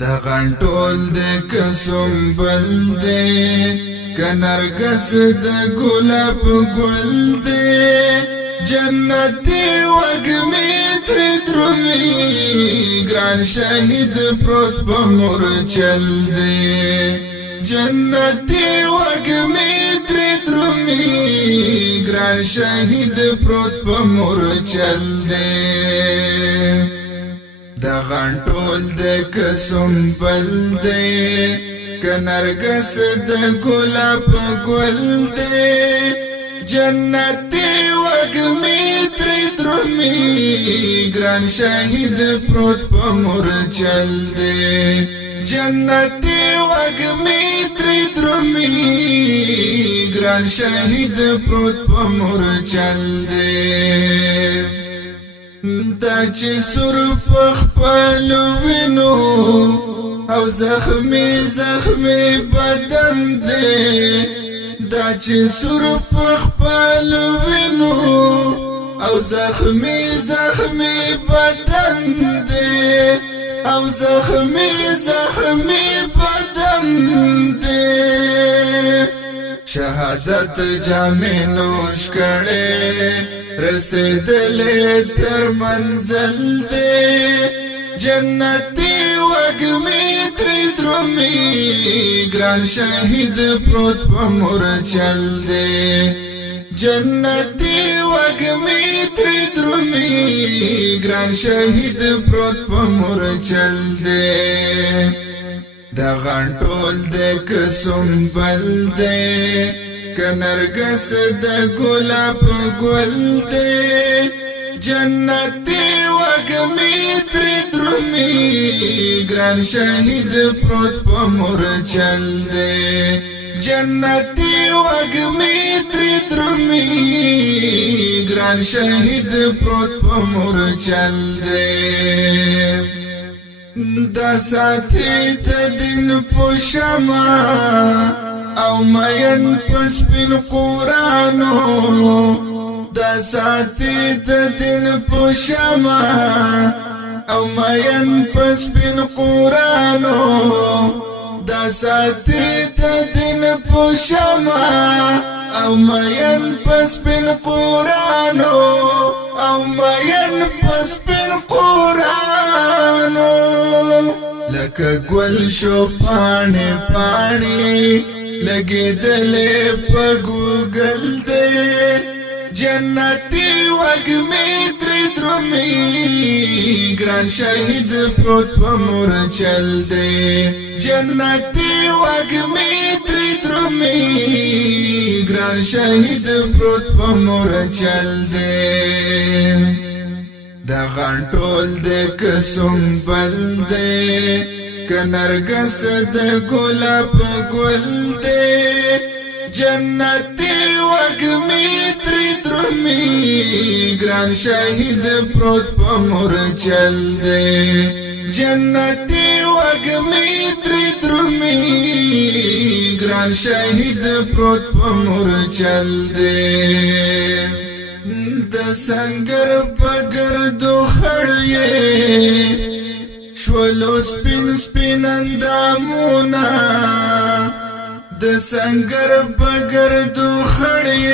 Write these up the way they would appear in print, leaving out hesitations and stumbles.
دا غنټول د قسم بل دے کنرګس د ګلاب ګل دے جنتی وګمی تر درمی ګران شهید پروت په مور چل دے جنتی وګمی تر درمی ګران شهید پروت په مور چل دے دا غنټول د قسم بل دے کنرګس د ګلاب ګل دے جنتی وګمی تر درمی ګران شهید پروت په مور چل دے جنتی وګمی تر درمی ګران شهید پروت په مور چل دے دا چې سر خپل وینو او زخمی بدن دے دا چې سر خپل وینو او زخمی بدن دے او زخمی بدن دے شهادت جامع نوش کړي رسیدلې تر منزل دے جنتی وګمی تر درمی ګران شهید پروت په مور چل دے جنتی وګمی تر درمی ګران شهید پروت په مور چل دے دا غنټول د قسم بل دے کنرګس د ګلاب ګل دے جنتی وګمی تر درمی ګران شهید پروت په مور چل دے جنتی وګمی تر درمی ګران شهید پروت په مور چل دے دا ساتي ته دین پوشما او مین پسپین قرآنو دا ساتي ته دین پوشما او مین پسپین قرآنو دا ساتي ته دین پوشما او مین پسپین قرآنو او مین پسپین قرآنو لکه ګل شو پانی لګې دلې په ګوګل دے جنتی وګمی تر درمی ګران شهید پروت په مور چل دے جنتی وګمی تر درمی ګران شهید پروت په مور چل دے دا غنټول د قسم بل دے کنرګس د ګلاب ګل دے جنتی وګمی تر درمی ګران شهید پروت په مور چل دے جنتی وګمی تر درمی ګران شهید پروت په مور چل دے د سنگر پګردو خړې شولو سپین اندامونا د سنگر پګردو خړې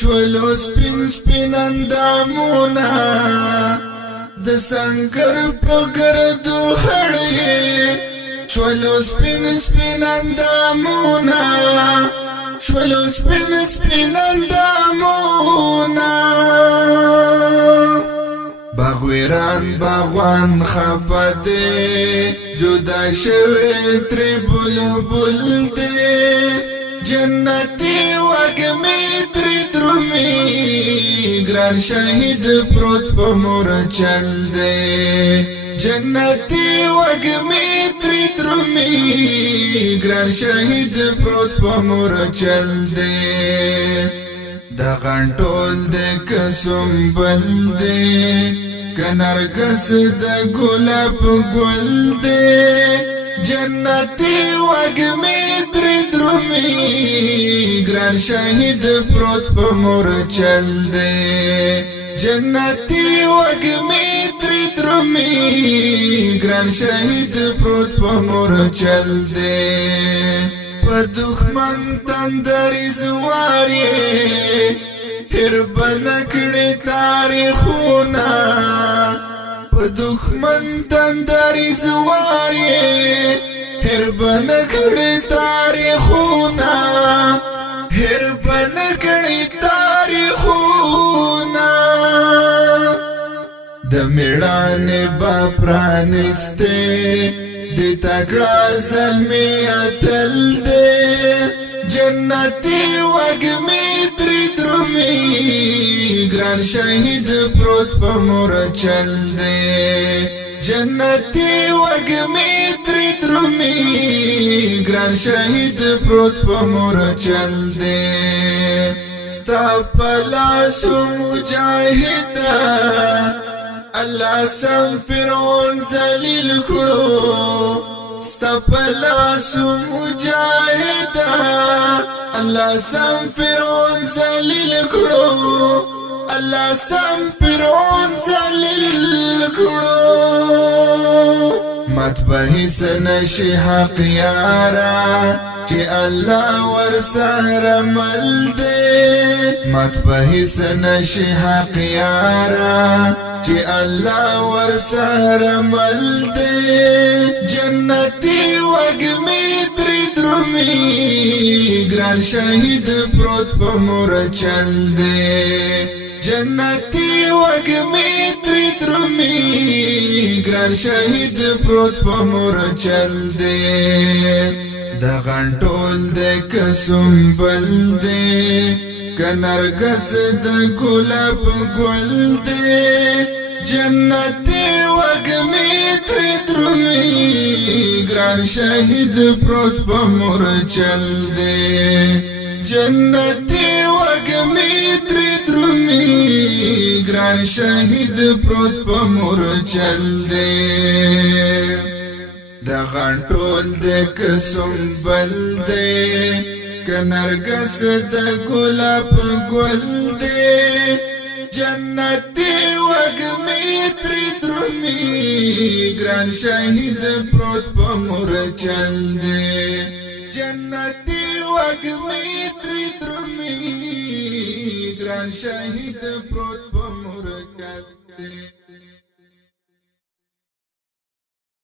شولو سپین اندامونا د سنگر پګردو خړې شولو سپین اندامونا شولو سپین اندامونا باغویران باغوان خفته جدا شوی تری بلبل دے جنتی وګمی تری درمی ګران شهید پروت په مور چل دے جنتی وګمی تری درمی ګران شهید پروت په مور چل دے دا غنټول د قسم بل دے کنرګس د ګلاب ګل دے جنتی وګمی تر درمی ګران شهید پروت په مور چل دے جنتی وګمی تر تری درومی گران شهید پروت پا مورچل دے پا دخمن تندری زواری هر بنکڑی تاریخونا پا دخمن تندری زواری هر بنکڑی تاریخونا هر بنکڑی تاریخونا د میړانې با پرانسته د تکړه زلمی اتل دې جنتی وګمی تری درومی ګران شهید پروت په مورچل دې جنتی وګمی تری درومی ګران شهید پروت په مورچل دې ستا پلاسو مجاهدا الله سم فرعون ذلیل کړو ستا پلاسو مجاهدا الله سم فرعون ذلیل کړو الله سم فرعون ذلیل کړو مطبهی سنشی حق یارا چی اللہ ورسار مل دے مطبهی سنشی حق یارا چی اللہ ورسار مل دے جنتی وگمی تری درومی گران شہید پروت پا مورچل دے جنتی وگمی تری درومی گران شہید پروت پا مورچل دے دا غنټول د قسم بل دے کنرګس د ګلاب ګل دے جنتی وګمی تری درومی ګران شهید پروت په مورچل دے جنتی وګمی تری درومی ګران شهید پروت په مورچل دے دا غنټول د قسم بل دے کنرګس د ګلاب ګل دے جنتی وګمی تری درومی ګران شهید پروت په مورچل دے جنتی وګمی تری درومی ګران شهید پروت په مورچل دے